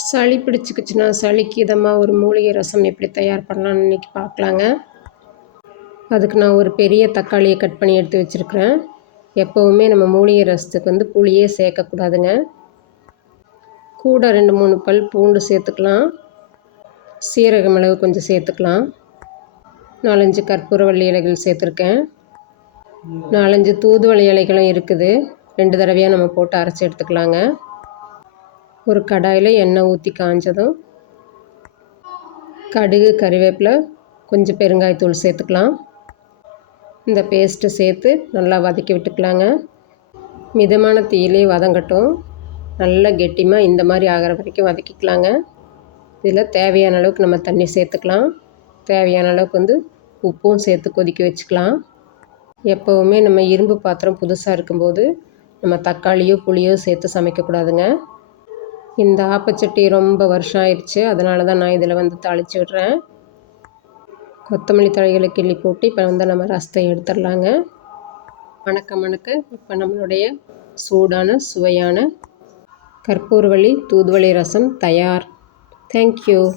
சளி பிடிச்சிக்கிச்சுன்னா சளிக்கு இதமாக ஒரு மூலிகை ரசம் எப்படி தயார் பண்ணலான்னு இன்றைக்கி பார்க்கலாங்க. அதுக்கு நான் ஒரு பெரிய தக்காளியை கட் பண்ணி எடுத்து வச்சுருக்கிறேன். எப்போவுமே நம்ம மூலிகை ரசத்துக்கு வந்து புளியே சேர்க்கக்கூடாதுங்க. கூட ரெண்டு மூணு பல் பூண்டு சேர்த்துக்கலாம். சீரக மிளகு கொஞ்சம் சேர்த்துக்கலாம். நாலஞ்சு கற்பூரவள்ளி இலைகள் சேர்த்துருக்கேன். நாலஞ்சு தூதுவளை இலைகளும் இருக்குது. ரெண்டு தடவையாக நம்ம போட்டு அரைச்சி எடுத்துக்கலாங்க. ஒரு கடாயில் எண்ணெய் ஊற்றி காஞ்சதும் கடுகு கறிவேப்பிலை கொஞ்சம் பெருங்காயத்தூள் சேர்த்துக்கலாம். இந்த பேஸ்ட்டை சேர்த்து நல்லா வதக்கி விட்டுக்கலாங்க. மிதமான தீயிலே வதங்கட்டும். நல்லா கெட்டிமாக இந்த மாதிரி ஆகிற வரைக்கும் வதக்கிக்கலாங்க. இதில் தேவையான அளவுக்கு நம்ம தண்ணி சேர்த்துக்கலாம். தேவையான அளவுக்கு வந்து உப்பும் சேர்த்து கொதிக்க வச்சுக்கலாம். எப்போவுமே நம்ம இரும்பு பாத்திரம் புதுசாக இருக்கும்போது நம்ம தக்காளியோ புளியோ சேர்த்து சமைக்கக்கூடாதுங்க. இந்த ஆப்பச்சட்டி ரொம்ப வருஷம் ஆயிடுச்சு. அதனால தான் நான் இதில் வந்து தாளித்து விடுறேன். கொத்தமல்லி தழைகளை கிள்ளி போட்டு இப்போ வந்து நம்ம ரசத்தை எடுத்துடலாங்க. வணக்கம் வணக்கம். இப்போ நம்மளுடைய சூடான சுவையான கற்பூரவள்ளி தூதுவளி ரசம் தயார். தேங்க்யூ